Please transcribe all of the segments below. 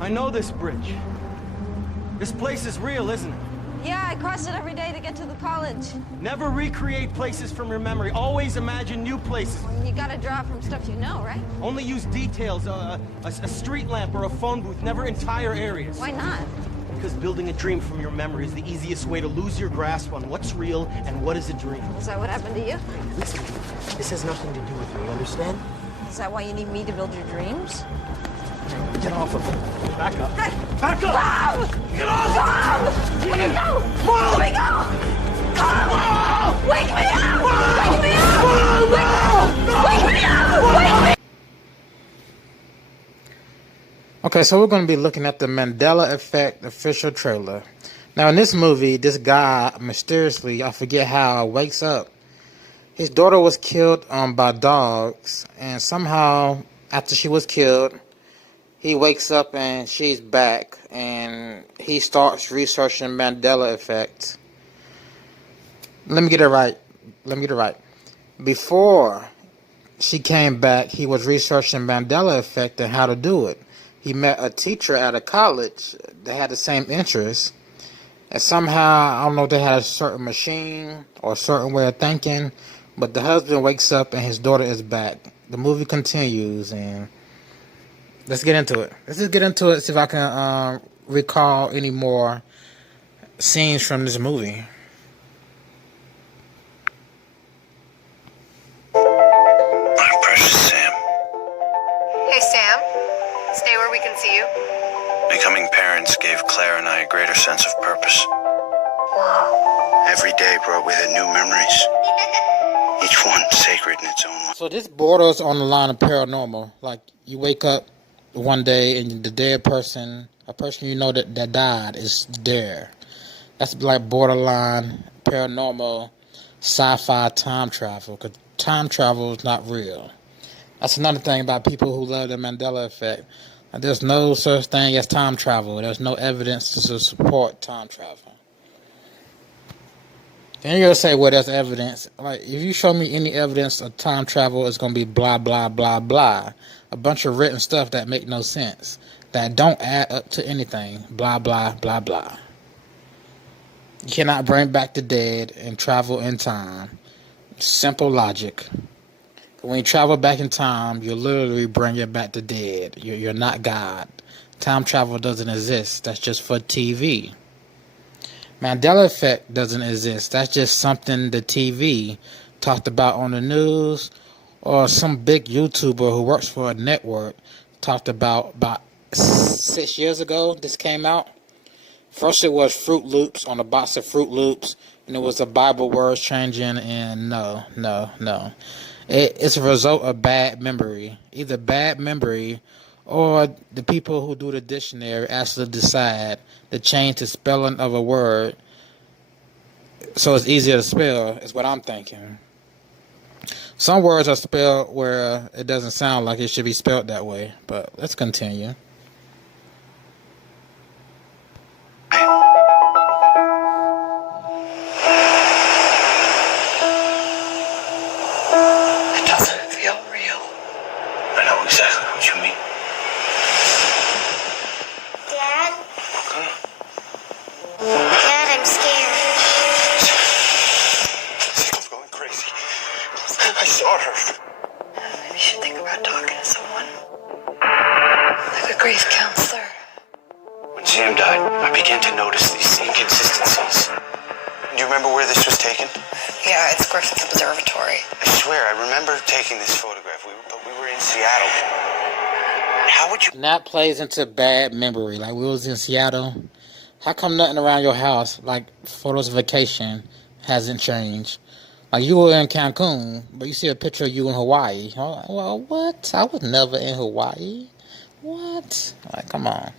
I know this bridge. This place is real, isn't it? Yeah, I cross it every day to get to the college. Never recreate places from your memory. Always imagine new places. Well, you gotta draw from stuff you know, right? Only use details, a street lamp or a phone booth, never entire areas. Why not? Because building a dream from your memory is the easiest way to lose your grasp on what's real and what is a dream. Is that what happened to you? Listen, this has nothing to do with me, you understand? Is that why you need me to build your dreams? Get off of it. Back up. Hey! Back up! Mom! Get off! Mom! Let me go! Mom! Let me go! Mom! Wake me up! Mom! Wake me up! Mom! Wake me up! Wake me up! Okay, so we're going to be looking at the Mandela Effect official trailer. Now, in this movie, this guy mysteriously, I forget how, wakes up. His daughter was killed by dogs, and somehow, after she was killed, he wakes up and she's back, and he starts researching Mandela Effect. Let me get it right. Before she came back, he was researching Mandela Effect and how to do it. He met a teacher at a college that had the same interests, and somehow, I don't know if they had a certain machine or a certain way of thinking, but the husband wakes up and his daughter is back. The movie continues, and let's get into it. Let's just get into it, see if I can recall any more scenes from this movie. My precious Sam. Hey, Sam. Stay where we can see you. Becoming parents gave Claire and I a greater sense of purpose. Whoa. Every day brought with it new memories, each one sacred in its own way. So this borders on the line of paranormal. Like, you wake up one day and the dead person, a person you know that died, is there. That's like borderline paranormal sci-fi time travel, because time travel is not real. That's another thing about people who love the Mandela Effect. There's no such thing as time travel. There's no evidence to support time travel. And you're going to say, well, there's evidence. Like, if you show me any evidence of time travel, it's going to be blah, blah, blah, blah. A bunch of written stuff that make no sense, that don't add up to anything. Blah, blah, blah, blah. You cannot bring back the dead and travel in time. Simple logic. When you travel back in time, you're literally bringing back the dead. You're not God. Time travel doesn't exist. That's just for TV. Mandela Effect doesn't exist. That's just something the TV talked about on the news, or some big YouTuber who works for a network talked about 6 years ago. This came out. First it was Fruit Loops, on a box of Fruit Loops, and it was a Bible words changing, and no. It's a result of bad memory. Either bad memory or the people who do the dictionary actually decide to change the spelling of a word so it's easier to spell, is what I'm thinking. Some words are spelled where it doesn't sound like it should be spelled that way, but let's continue. Maybe you should think about talking to someone. Like a grief counselor. When Sam died, I began to notice these inconsistencies. Do you remember where this was taken? Yeah, it's Griffith Observatory. I swear, I remember taking this photograph, but we were in Seattle. How would you... And that plays into bad memory. Like, we was in Seattle. How come nothing around your house, like photos of vacation, hasn't changed? Like, you were in Cancun, but you see a picture of you in Hawaii. Oh, well, what? I was never in Hawaii. What? Like, come on.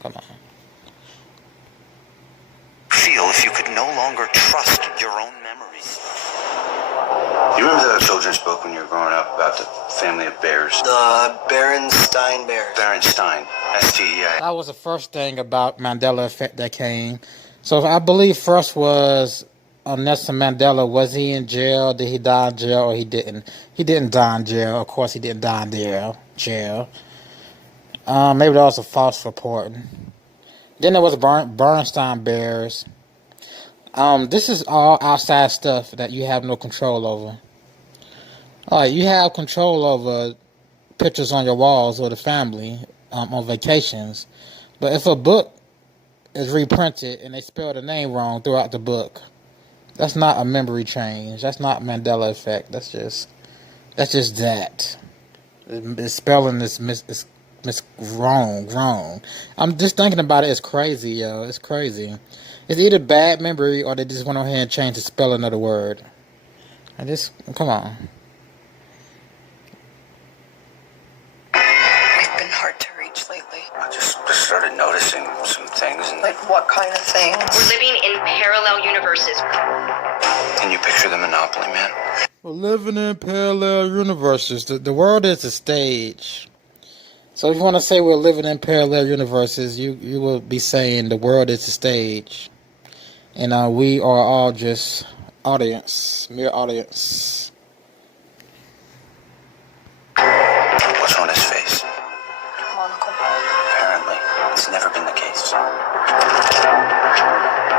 Feel if you could no longer trust your own memories. You remember the children's book when you were growing up about the family of bears? The Berenstain Bears. Berenstain, S-T-E-I. That was the first thing about Mandela Effect that came. So I believe first was Nelson Mandela. Was he in jail? Did he die in jail, or he didn't? He didn't die in jail. Of course he didn't die in jail. jail. Maybe that was a false report. Then there was Bernstein Bears. This is all outside stuff that you have no control over. Like, you have control over pictures on your walls or the family on vacations. But if a book is reprinted and they spell the name wrong throughout the book, that's not a memory change. That's not Mandela effect. That's just that. The spelling is wrong. I'm just thinking about it. It's crazy, yo. It's crazy. It's either bad memory or they just went on here and changed the spelling of the word. Come on. We've been hard to reach lately. I just started noticing some things. And Like what kind of things? We're living in parallel universes. can you picture the Monopoly Man? We're living in parallel universes. The world is a stage. So if you want to say we're living in parallel universes, you will be saying the world is a stage. And we are all just mere audience. What's on his face? Monocle. Apparently, it's never been the case.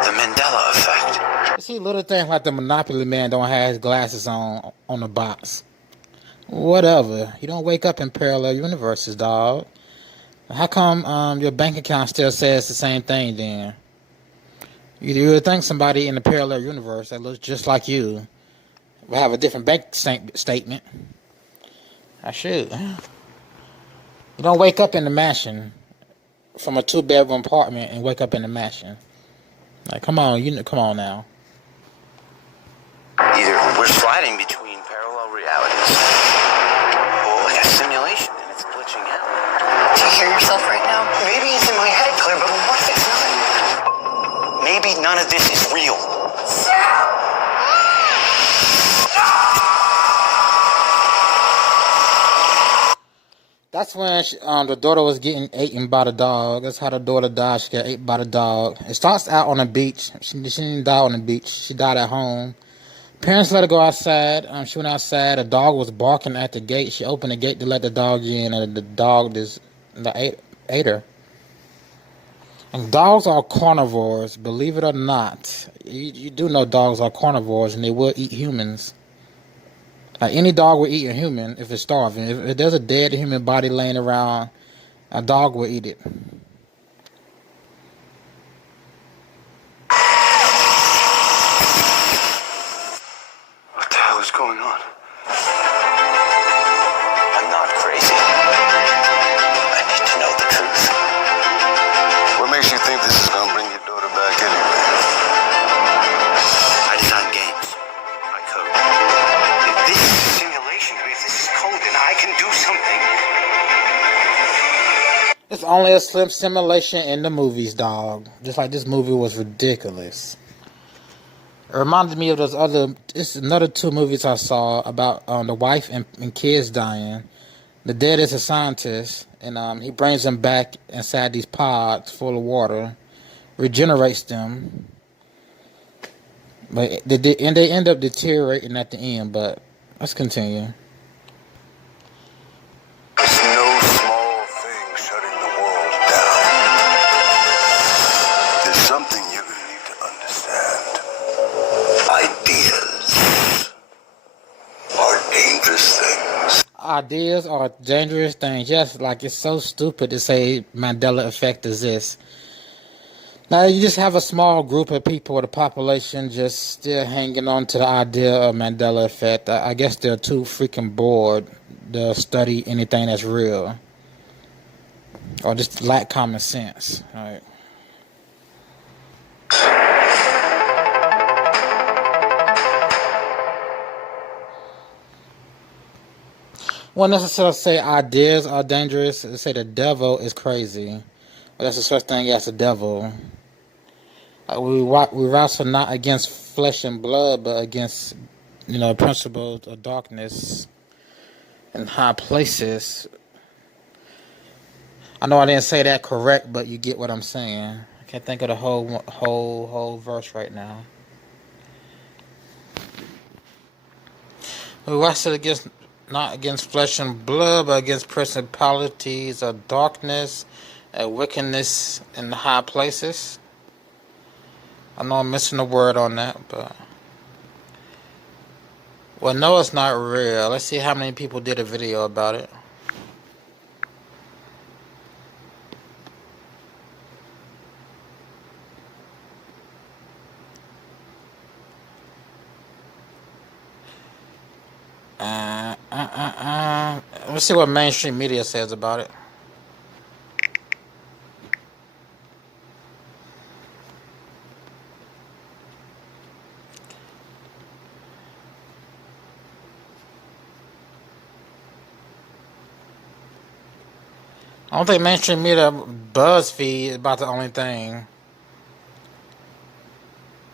The Mandela effect. You see little things like the Monopoly Man don't have his glasses on the box. Whatever. You don't wake up in parallel universes, dog. How come your bank account still says the same thing then? You would think somebody in the parallel universe that looks just like you will have a different bank statement. I should. You don't wake up in the mansion from a 2-bedroom apartment and wake up in the mansion. Like, come on now. Either we're sliding between parallel realities, or like a simulation and it's glitching out. Do you hear yourself right now? Maybe it's in my head, Claire, but what if it's not? Maybe none of this is real. That's when the daughter was getting eaten by the dog. That's how the daughter died. She got ate by the dog. It starts out on the beach. She didn't die on the beach. She died at home. Parents let her go outside. She went outside. A dog was barking at the gate. She opened the gate to let the dog in, and the dog ate her. And dogs are carnivores, believe it or not. You do know dogs are carnivores, and they will eat humans. Like, any dog will eat a human if it's starving. If there's a dead human body laying around, a dog will eat it. What the hell is going on? I'm not crazy. I need to know the truth. What makes you think this is gonna bring your daughter back anyway? I design games. I code. If this is a simulation, if this is code, then I can do something. It's only a slim simulation in the movies, dog. Just like this movie was ridiculous. It reminded me of it's another 2 movies I saw about the wife and kids dying. The dad is a scientist, and he brings them back inside these pods full of water, regenerates them, but they end up deteriorating at the end. But let's continue. It's no small thing shutting the world down. There's something you're gonna need to understand. Ideas are dangerous things. Ideas are dangerous things. Yes, like, it's so stupid to say Mandela effect exists. Now, you just have a small group of people, the population, just still hanging on to the idea of Mandela effect. I guess they're too freaking bored to study anything that's real, or just lack common sense. All right. Won't necessarily say ideas are dangerous. They say the devil is crazy. Well, that's a such thing as the devil. We wrestle not against flesh and blood, but against, principles of darkness in high places. I know I didn't say that correct, but you get what I'm saying. I can't think of the whole verse right now. We wrestle against not against flesh and blood, but against principalities of darkness and wickedness in the high places. I know I'm missing a word on that, but... Well, no, it's not real. Let's see how many people did a video about it. Let's see what mainstream media says about it. I don't think mainstream media, BuzzFeed, is about the only thing.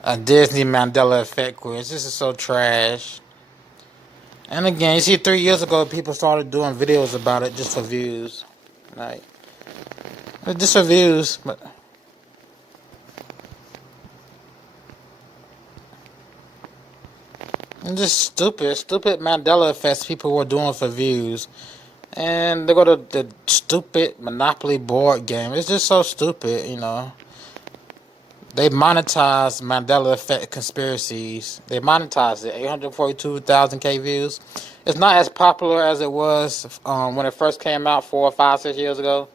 A Disney Mandela effect quiz. This is so trash. And again, you see, 3 years ago, people started doing videos about it just for views. Like, just for views, but... And just stupid Mandela effects people were doing for views. And they go to the stupid Monopoly board game. It's just so stupid, you know. They monetize Mandela effect conspiracies. They monetize it. 842,000 K views. It's not as popular as it was when it first came out 4, 5, 6 years ago.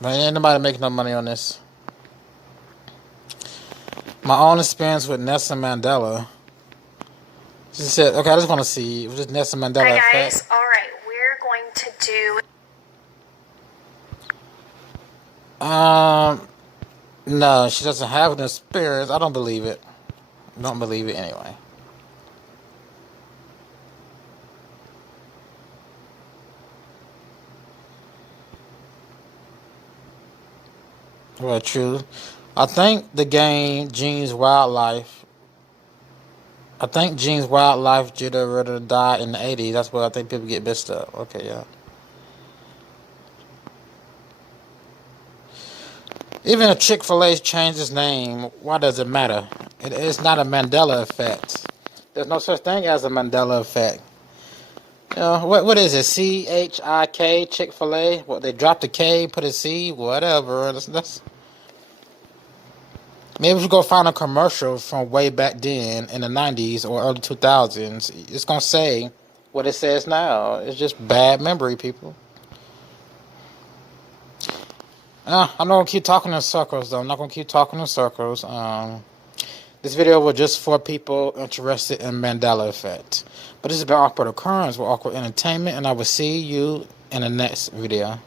But ain't nobody making no money on this. My own experience with Nelson Mandela. She said, okay, I just want to see. Was this Nelson Mandela Hi guys, effect? alright, we're going to do... No, she doesn't have an experience. I don't believe it. Don't believe it anyway. Well, true. I think the game Gene's Wildlife. I think Gene's Wildlife Jitter died in the 80s. That's where I think people get messed up. Okay, yeah. Even if Chick-fil-A changed its name, why does it matter? It's not a Mandela effect. There's no such thing as a Mandela effect. You know, what is it? C-H-I-K, Chick-fil-A? What, they dropped the K, put a C? Whatever. That's... Maybe we should go find a commercial from way back then in the 90s or early 2000s. It's going to say what it says now. It's just bad memory, people. I'm not going to keep talking in circles, though. I'm not going to keep talking in circles. This video was just for people interested in Mandela effect. But this has been Awkward Occurrence with Awkward Entertainment, and I will see you in the next video.